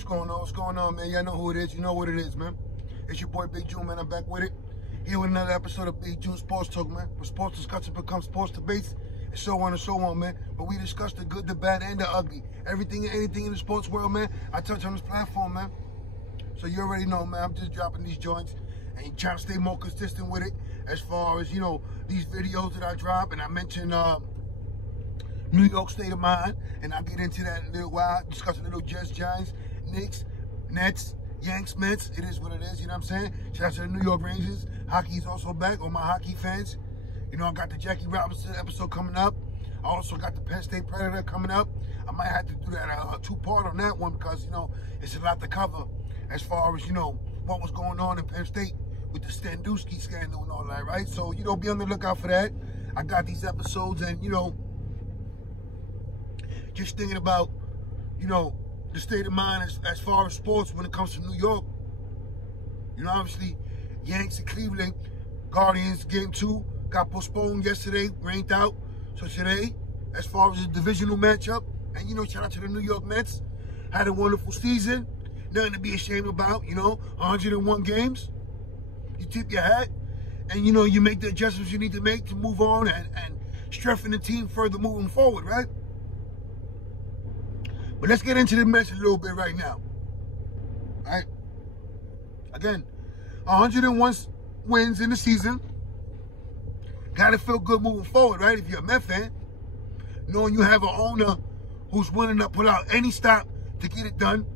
What's going on? What's going on, man? Y'all know who it is. You know what it is, man. It's your boy Big June, man. I'm back with it. Here with another episode of Big June Sports Talk, man. Where sports discussion becomes sports debates, and so on, man. But we discuss the good, the bad, and the ugly. Everything and anything in the sports world, man. I touch on this platform, man. So you already know, man. I'm just dropping these joints and trying to stay more consistent with it as far as, you know, these videos that I drop. And I mentioned New York state of mind, and I'll get into that in a little while, discuss a little Jets, Giants, Knicks, Nets, Yanks, Mets. It is what it is, you know what I'm saying? Shout out to the New York Rangers. Hockey's also back, all my hockey fans. You know, I got the Jackie Robinson episode coming up. I also got the Penn State Predator coming up. I might have to do that a two-part on that one because, you know, it's a lot to cover as far as, you know, what was going on in Penn State with the Standuski scandal and all that, right? So, you know, be on the lookout for that. I got these episodes and, you know, just thinking about, you know, the state of mind as far as sports when it comes to New York. You know, obviously, Yanks and Cleveland, Guardians, Game 2 got postponed yesterday, rained out. So today, as far as the divisional matchup, and, you know, shout out to the New York Mets, had a wonderful season. Nothing to be ashamed about, you know, 101 games. You tip your hat, and, you know, you make the adjustments you need to make to move on and strengthen the team further moving forward, right? But let's get into the Mets a little bit right now. All right. Again, 101 wins in the season. Gotta feel good moving forward, right? If you're a Met fan, knowing you have an owner who's willing to pull out any stop to get it done,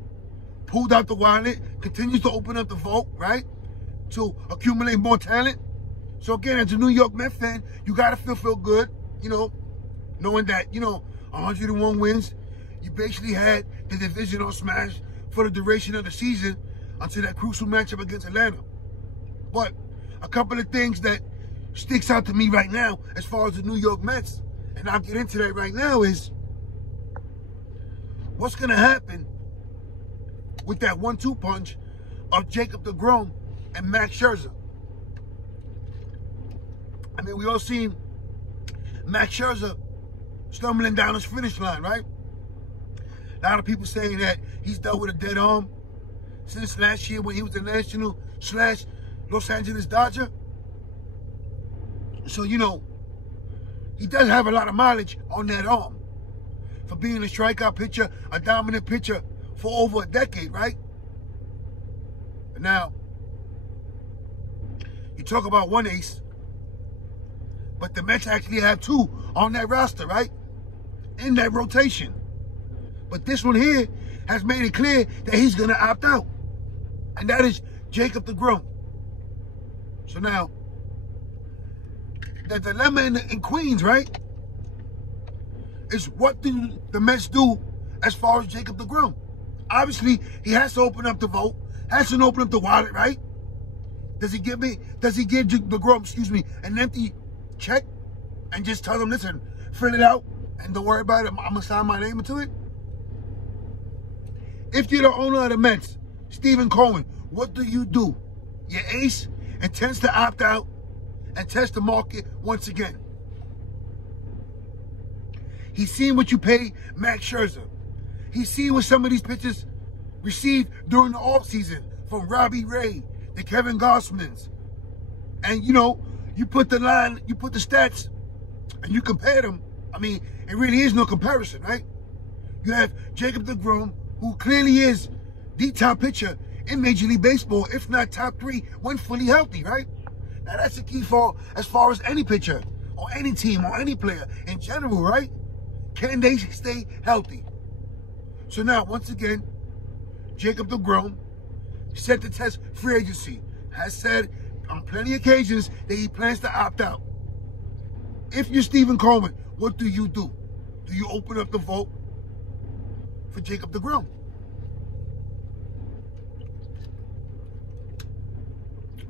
pulled out the wallet, continues to open up the vault, right? To accumulate more talent. So again, as a New York Met fan, you gotta feel good, you know, knowing that, you know, 101 wins. You basically had the divisional smash for the duration of the season until that crucial matchup against Atlanta. But a couple of things that sticks out to me right now as far as the New York Mets, and I'll get into that right now, is what's going to happen with that 1-2 punch of Jacob DeGROM and Max Scherzer. I mean, we all seen Max Scherzer stumbling down his finish line, right? A lot of people saying that he's dealt with a dead arm since last year when he was the National / Los Angeles Dodger. So, you know, he does have a lot of mileage on that arm for being a strikeout pitcher, a dominant pitcher for over a decade, right? Now, you talk about one ace, but the Mets actually have two on that roster, right? In that rotation. But this one here has made it clear that he's going to opt out. And that is Jacob DeGROM. So now, the dilemma in Queens, right, is what do the Mets do as far as Jacob DeGROM? Obviously, he has to open up the vote, has to open up the wallet, right? Does he give DeGROM, an empty check and just tell him, listen, fill it out and don't worry about it, I'm going to sign my name into it? If you're the owner of the Mets, Stephen Cohen, what do? Your ace intends to opt out and test the market once again. He's seen what you pay Max Scherzer. He's seen what some of these pitchers received during the offseason from Robbie Ray, the Kevin Gossmans. And, you know, you put the stats, and you compare them. I mean, it really is no comparison, right? You have Jacob DeGROM, who clearly is the top pitcher in Major League Baseball, if not top 3, when fully healthy, right? Now, that's the key for as far as any pitcher or any team or any player in general, right? Can they stay healthy? So now, once again, Jacob DeGROM, set to test free agency, has said on plenty of occasions that he plans to opt out. If you're Stephen Coleman, what do? Do you open up the vote for Jacob DeGROM?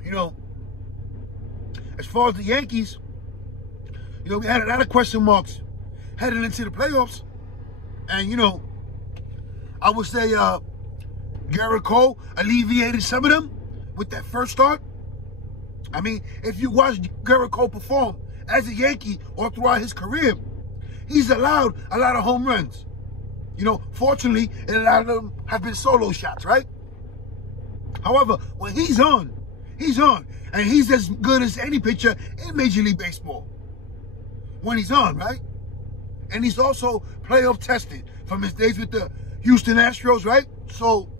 You know, as far as the Yankees, you know, we had a lot of question marks heading into the playoffs. And, you know, I would say Garrett Cole alleviated some of them with that first start. I mean, if you watch Garrett Cole perform as a Yankee all throughout his career, he's allowed a lot of home runs. You know, fortunately, a lot of them have been solo shots, right? However, when he's on. And he's as good as any pitcher in Major League Baseball. When he's on, right? And he's also playoff tested from his days with the Houston Astros, right? So,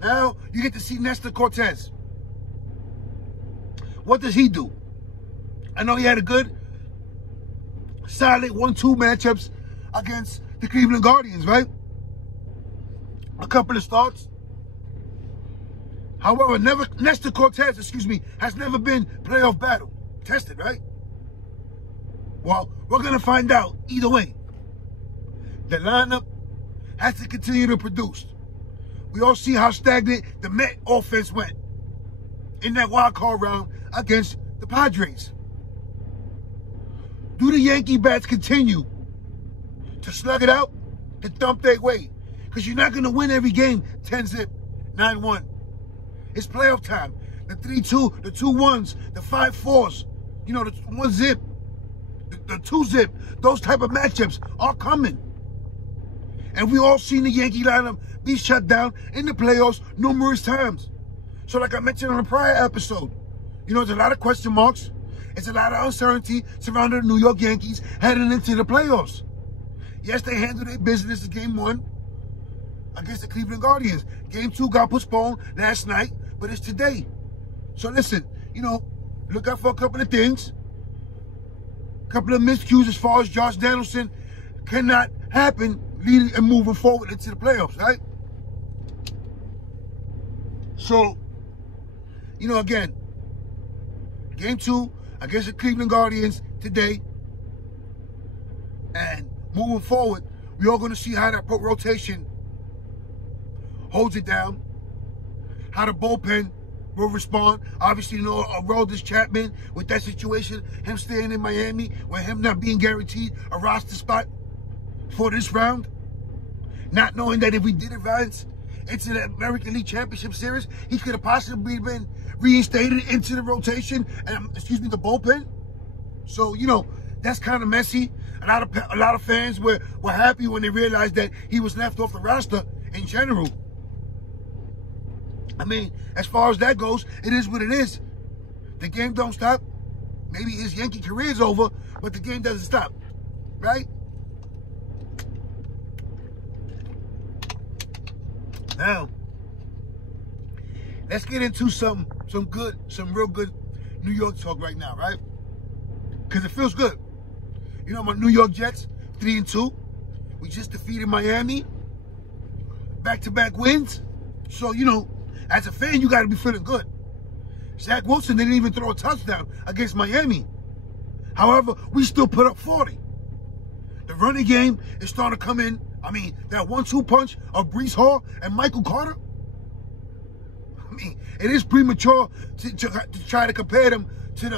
now you get to see NESTOR CORTES. What does he do? I know he had a good, solid 1-2 matchups against the Cleveland Guardians, right? A couple of starts. However, NESTOR CORTES, has never been playoff battle tested, right? Well, we're going to find out either way. The lineup has to continue to produce. We all see how stagnant the Met offense went in that wild card round against the Padres. Do the Yankee bats continue to slug it out, to thump their way? Because you're not going to win every game 10-zip, 9-1. It's playoff time. The 3-2, the 2-1s, the 5-4s, you know, the 1-zip, the 2-zip, those type of matchups are coming. And we all seen the Yankee lineup be shut down in the playoffs numerous times. So like I mentioned on a prior episode, you know, there's a lot of question marks. It's a lot of uncertainty surrounding the New York Yankees heading into the playoffs. Yes, they handled their business in Game 1 against the Cleveland Guardians. Game 2 got postponed last night, but it's today. So listen, you know, look out for a couple of things. A couple of miscues as far as Josh Donaldson cannot happen leading and moving forward into the playoffs, right? So, you know, again, Game 2 against the Cleveland Guardians today. And moving forward, we're all going to see how that rotation holds it down, how the bullpen will respond. Obviously, you know, Aroldis Chapman with that situation, him staying in Miami, with him not being guaranteed a roster spot for this round, not knowing that if we did advance into the American League Championship Series, he could have possibly been reinstated into the rotation, and the bullpen. So, you know, that's kind of messy. A lot of fans were happy when they realized that he was left off the roster in general. I mean, as far as that goes, it is what it is. The game don't stop. Maybe his Yankee career is over, but the game doesn't stop, right? Now, let's get into some real good New York talk right now, right? Because it feels good. You know, my New York Jets, 3-2. We just defeated Miami. Back-to-back wins. So, you know, as a fan, you got to be feeling good. Zach Wilson didn't even throw a touchdown against Miami. However, we still put up 40. The running game is starting to come in. I mean, that 1-2 punch of Breece Hall and Michael Carter. I mean, it is premature to try to compare them to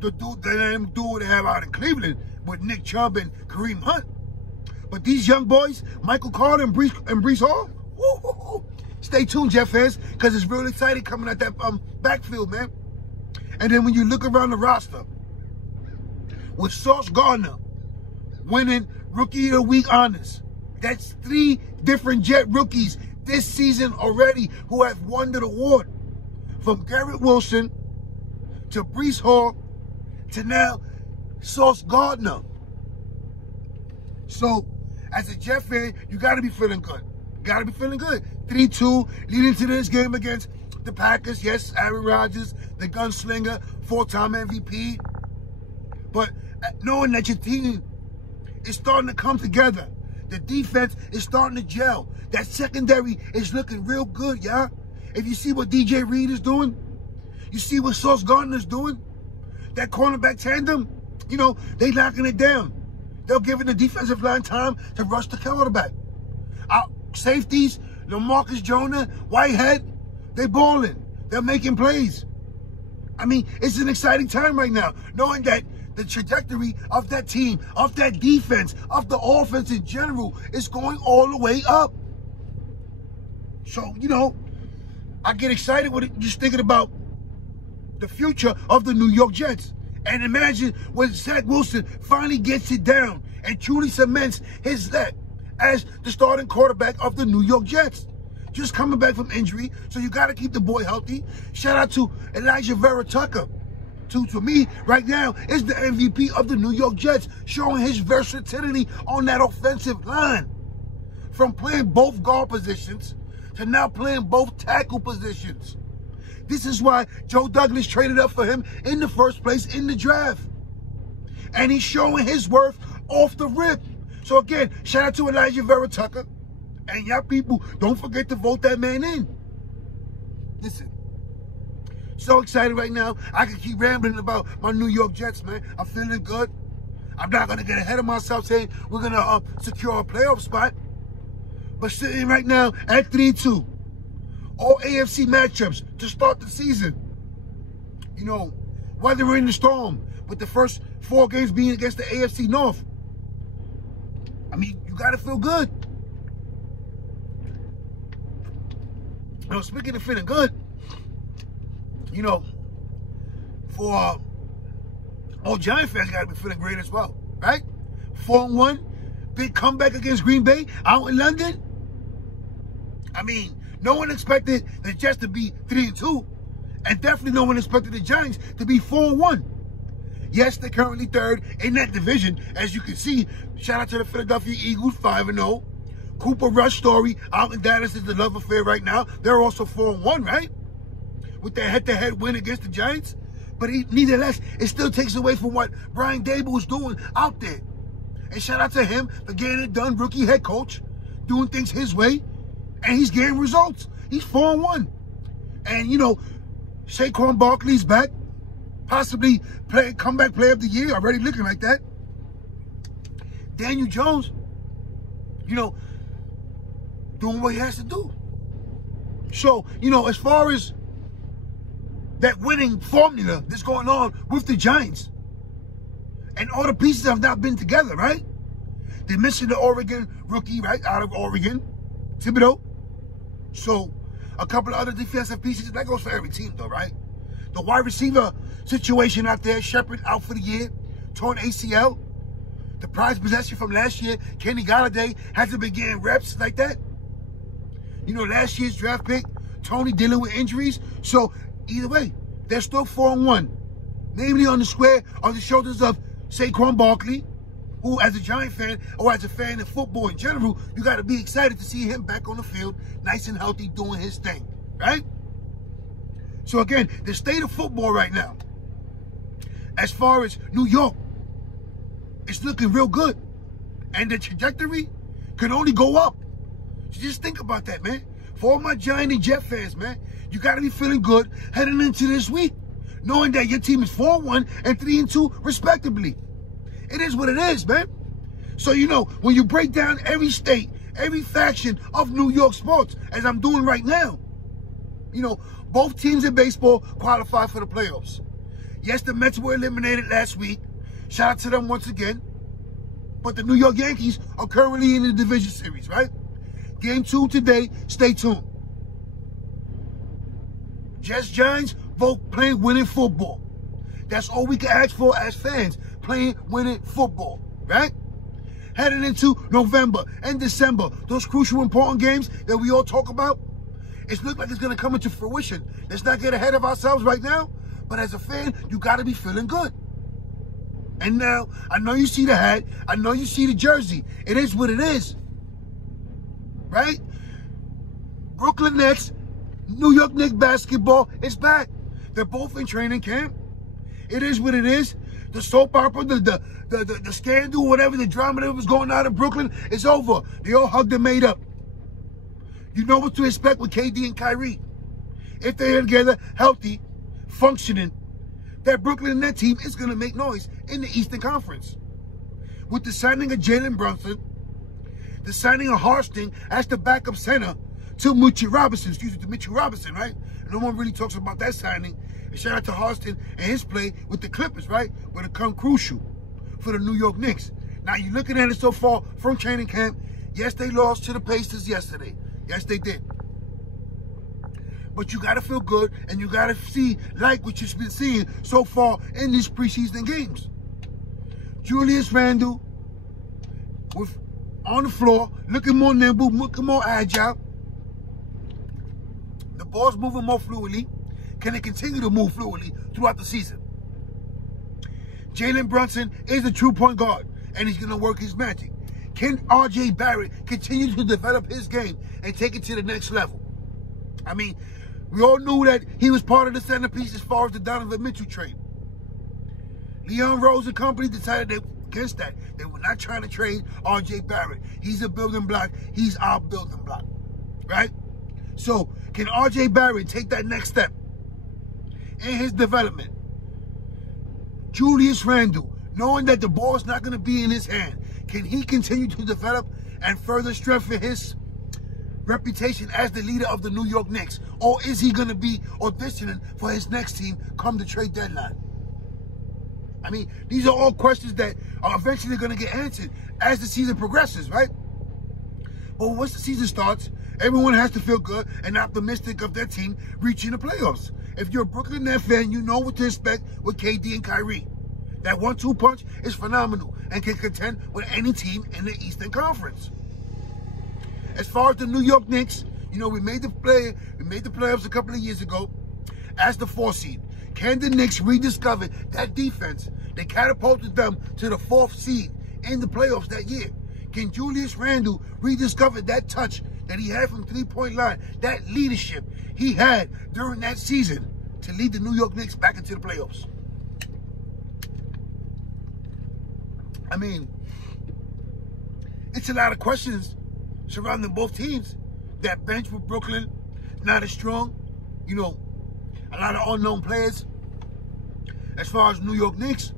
the dude they have out in Cleveland with Nick Chubb and Kareem Hunt. But these young boys, Michael Carter and Breece Hall, woo-hoo-hoo. Stay tuned, Jet fans, because it's real exciting coming at that backfield, man. And then when you look around the roster, with Sauce Gardner winning Rookie of the Week honors, that's 3 different Jet rookies this season already who have won the award. From Garrett Wilson to Breece Hall to now Sauce Gardner. So, as a Jet fan, you got to be feeling good. Got to be feeling good. 3-2 leading to this game against the Packers. Yes, Aaron Rodgers, the gunslinger, 4-time MVP. But knowing that your team is starting to come together, the defense is starting to gel. That secondary is looking real good, yeah? If you see what DJ Reed is doing, you see what Sauce Gardner is doing, that cornerback tandem, you know, they knocking it down. They're giving the defensive line time to rush the quarterback. Our safeties, LaMarcus Joyner, Whitehead, they balling. They're making plays. I mean, it's an exciting time right now, knowing that the trajectory of that team, of that defense, of the offense in general is going all the way up. So, you know, I get excited with it, just thinking about the future of the New York Jets. And imagine when Zach Wilson finally gets it down and truly cements his as the starting quarterback of the New York Jets. Just coming back from injury, so you got to keep the boy healthy. Shout out to Elijah Vera Tucker. To me, right now, is the MVP of the New York Jets, showing his versatility on that offensive line. From playing both guard positions to now playing both tackle positions. This is why Joe Douglas traded up for him in the first place in the draft. And he's showing his worth off the rip. So again, shout out to Elijah Vera Tucker. And y'all people, don't forget to vote that man in. Listen, so excited right now. I can keep rambling about my New York Jets, man. I'm feeling good. I'm not going to get ahead of myself saying we're going to secure a playoff spot. But sitting right now at 3-2. All AFC matchups to start the season. You know, whether we're in the storm, with the first 4 games being against the AFC North. I mean, you got to feel good. You know, speaking of feeling good, you know, for all Giant fans, got to be feeling great as well, right? 4-1, big comeback against Green Bay out in London. I mean, no one expected the Jets to be 3-2, and definitely no one expected the Giants to be 4-1. Yes, they're currently third in that division, as you can see. Shout out to the Philadelphia Eagles, 5-0. Cooper Rush story out in Dallas is the love affair right now. They're also 4-1, right? With their head-to-head win against the Giants. But nevertheless, it still takes away from what Brian Dable was doing out there. And shout out to him for getting it done, rookie head coach, doing things his way, and he's getting results. He's 4-1. And, you know, Saquon Barkley's back, possibly comeback player of the year, already looking like that. Daniel Jones, you know, doing what he has to do. So, you know, as far as that winning formula that's going on with the Giants, and all the pieces have not been together, right? They're missing the Oregon rookie, right, out of Oregon, Thibodeau. So, a couple of other defensive pieces. That goes for every team, though, right? The wide receiver situation out there, Shepard out for the year, torn ACL. The prized possession from last year, Kenny Galladay, hasn't been getting reps like that. You know, last year's draft pick, Tony dealing with injuries. So, either way, they're still 4-1. Namely on the square, on the shoulders of Saquon Barkley, who, as a Giant fan, or as a fan of football in general, you got to be excited to see him back on the field, nice and healthy, doing his thing, right? So again, the state of football right now, as far as New York, it's looking real good. And the trajectory can only go up. So just think about that, man. For all my Giant and Jet fans, man, you got to be feeling good heading into this week, knowing that your team is 4-1 and 3-2 respectively. It is what it is, man. So, you know, when you break down every state, every faction of New York sports, as I'm doing right now, you know, both teams in baseball qualify for the playoffs. Yes, the Mets were eliminated last week. Shout out to them once again. But the New York Yankees are currently in the division series, right? Game 2 today. Stay tuned. Jets, Giants, both playing winning football. That's all we can ask for as fans, playing winning football, right? Heading into November and December, those crucial, important games that we all talk about, it looks like it's going to come into fruition. Let's not get ahead of ourselves right now, but as a fan, you got to be feeling good. And now, I know you see the hat, I know you see the jersey. It is what it is, right? Brooklyn Nets, New York Knicks basketball is back. They're both in training camp. It is what it is. The soap opera, the scandal, whatever, the drama that was going on in Brooklyn is over. They all hugged and made up. You know what to expect with KD and Kyrie. If they're together, healthy, functioning, that Brooklyn Nets team is going to make noise in the Eastern Conference. With the signing of Jalen Brunson, the signing of Harston as the backup center to Mitchell Robinson, right? No one really talks about that signing. And shout out to Harston and his play with the Clippers, right? Where it come crucial for the New York Knicks. Now, you're looking at it so far from training camp. Yes, they lost to the Pacers yesterday. Yes, they did. But you got to feel good, and you got to see, like what you've been seeing so far in these preseason games. Julius Randle with on the floor, looking more nimble, looking more agile. The ball's moving more fluidly. Can it continue to move fluidly throughout the season? Jalen Brunson is a true point guard, and he's going to work his magic. Can R.J. Barrett continue to develop his game and take it to the next level? I mean, we all knew that he was part of the centerpiece as far as the Donovan Mitchell trade. Leon Rose and company decided against that. They were not trying to trade R.J. Barrett. He's a building block. He's our building block, right? So, can R.J. Barrett take that next step in his development? Julius Randle, knowing that the ball is not going to be in his hand, can he continue to develop and further strengthen his reputation as the leader of the New York Knicks? Or is he going to be auditioning for his next team come the trade deadline? I mean, these are all questions that are eventually going to get answered as the season progresses, right? But once the season starts, everyone has to feel good and optimistic of their team reaching the playoffs. If you're a Brooklyn Nets fan, you know what to expect with KD and Kyrie. That 1-2 punch is phenomenal and can contend with any team in the Eastern Conference. As far as the New York Knicks, you know, we made the playoffs a couple of years ago as the 4th seed. Can the Knicks rediscover that defense that catapulted them to the 4th seed in the playoffs that year? Can Julius Randle rediscover that touch that he had from three-point line, that leadership he had during that season to lead the New York Knicks back into the playoffs? I mean, it's a lot of questions surrounding both teams. That bench for Brooklyn, not as strong. You know, a lot of unknown players. As far as New York Knicks,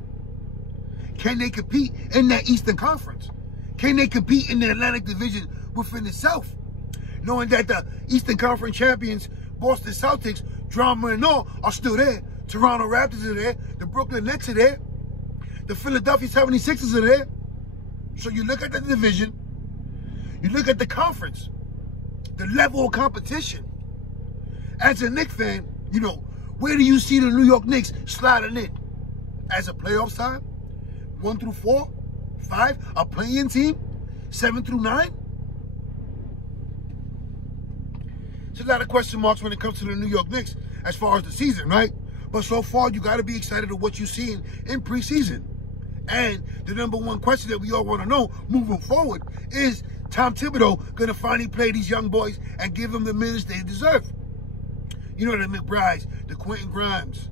can they compete in that Eastern Conference? Can they compete in the Atlantic Division within itself? Knowing that the Eastern Conference champions, Boston Celtics, drama and all, are still there. Toronto Raptors are there. The Brooklyn Nets are there. The Philadelphia 76ers are there. So you look at the division, you look at the conference, the level of competition. As a Knicks fan, you know, where do you see the New York Knicks sliding in? As a playoff side? 1 through 4? 5? A play-in team? 7 through 9? There's a lot of question marks when it comes to the New York Knicks as far as the season, right? But so far, you got to be excited of what you're seeing in preseason. And the #1 question that we all want to know moving forward is Tom Thibodeau going to finally play these young boys and give them the minutes they deserve? You know, the McBrides, the Quentin Grimes.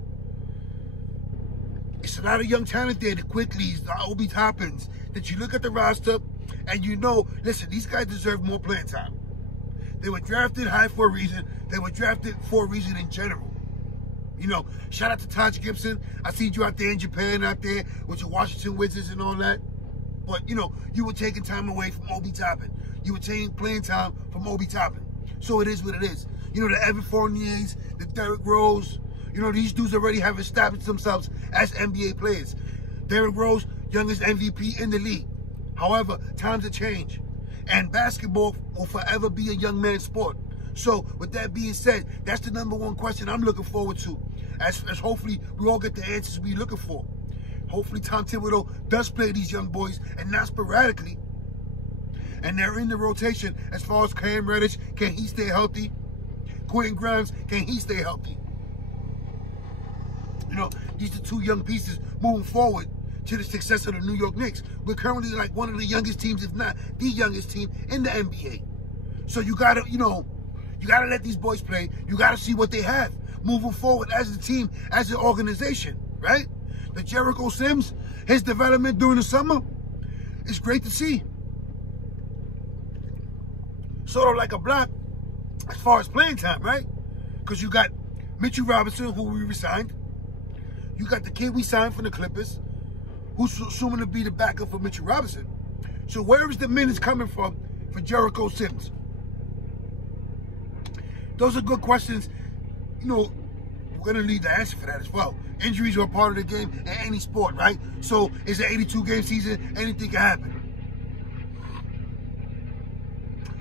It's a lot of young talent there, the Quickleys, the Obi Toppins, that you look at the roster and you know, listen, these guys deserve more playing time. They were drafted high for a reason. They were drafted for a reason in general. You know, shout out to Taj Gibson. I seen you out there in Japan, out there with your Washington Wizards and all that. But, you know, you were taking time away from Obi Toppin. You were taking playing time from Obi Toppin. So it is what it is. You know, the Evan Fourniers, the Derrick Rose, you know, these dudes already have established themselves as NBA players. Derrick Rose, youngest MVP in the league. However, times have changed. And basketball will forever be a young man's sport. So, with that being said, that's the #1 question I'm looking forward to. As hopefully we all get the answers we're looking for. Hopefully Tom Thibodeau does play these young boys and not sporadically. And they're in the rotation as far as Cam Reddish, can he stay healthy? Quentin Grimes, can he stay healthy? You know, these are 2 young pieces moving forward to the success of the New York Knicks. We're currently like one of the youngest teams, if not the youngest team in the NBA. So you gotta, you know, you gotta let these boys play. You gotta see what they have moving forward as a team, as an organization, right? The Jericho Sims, his development during the summer, is great to see. Sort of like a block as far as playing time, right? Because you got Mitchell Robinson, who we resigned. You got the kid we signed from the Clippers, who's assuming to be the backup for Mitchell Robinson. So where is the minutes coming from for Jericho Sims? Those are good questions. You know, we're going to need the answer for that as well. Injuries are a part of the game in any sport, right? So it's an 82-game season. Anything can happen.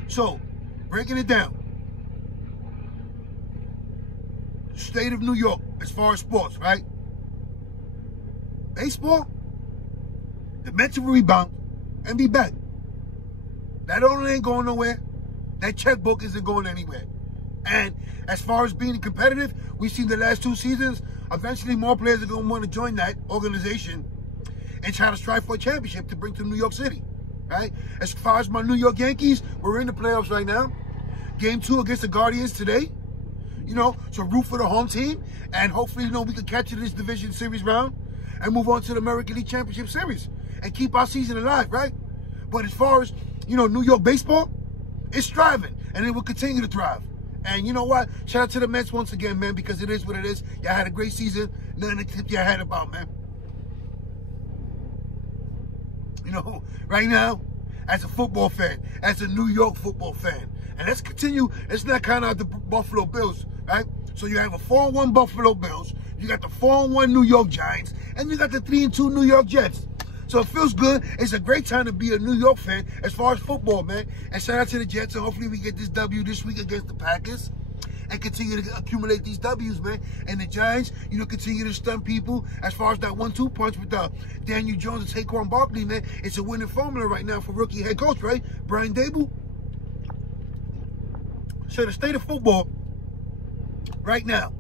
So, breaking it down. State of New York as far as sports, right? Baseball, the Mets will rebound and be back. That only ain't going nowhere. That checkbook isn't going anywhere. And as far as being competitive, we've seen the last 2 seasons, eventually more players are going to want to join that organization and try to strive for a championship to bring to New York City, right? As far as my New York Yankees, we're in the playoffs right now. Game 2 against the Guardians today. You know, so root for the home team. And hopefully, you know, we can catch this division series round and move on to the American League Championship Series and keep our season alive, right? But as far as, you know, New York baseball, it's thriving and it will continue to thrive. And you know what? Shout out to the Mets once again, man, because it is what it is. Y'all had a great season. Nothing to tip your hat about, man. You know, right now, as a football fan, as a New York football fan, and let's continue, let's not count out the Buffalo Bills, right? So you have a 4-1 Buffalo Bills, you got the 4-1 New York Giants, and you got the 3-2 New York Jets. So it feels good. It's a great time to be a New York fan as far as football, man. And shout out to the Jets, and hopefully we get this W this week against the Packers and continue to accumulate these W's, man. And the Giants, you know, continue to stun people as far as that 1-2 punch with Daniel Jones and Saquon Barkley, man. It's a winning formula right now for rookie head coach, right? Brian Dable. So the state of football right now,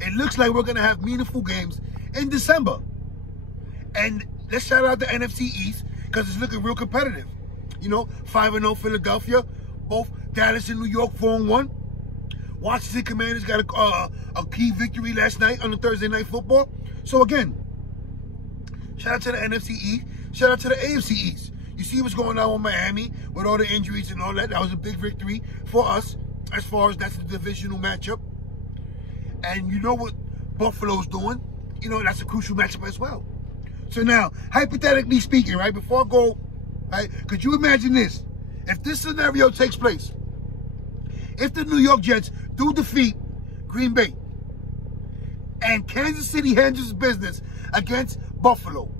it looks like we're going to have meaningful games in December. And let's shout out the NFC East because it's looking real competitive. You know, 5-0 Philadelphia, both Dallas and New York 4-1. Washington Commanders got a key victory last night on the Thursday Night Football. So again, shout out to the NFC East, shout out to the AFC East. You see what's going on with Miami with all the injuries and all that. That was a big victory for us as far as that's the divisional matchup. And you know what Buffalo's doing? You know, that's a crucial matchup as well. So now, hypothetically speaking, right, before I go, right, could you imagine this? If this scenario takes place, if the New York Jets do defeat Green Bay and Kansas City handles business against Buffalo,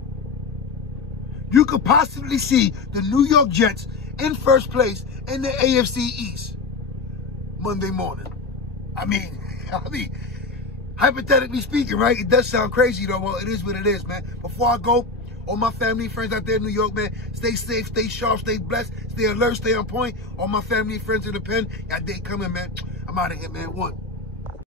you could possibly see the New York Jets in first place in the AFC East Monday morning. I mean, hypothetically speaking, right? It does sound crazy, though. Well, it is what it is, man. Before I go, all my family and friends out there in New York, man, stay safe, stay sharp, stay blessed, stay alert, stay on point. All my family and friends in the pen, y'all day coming, man. I'm out of here, man. 1.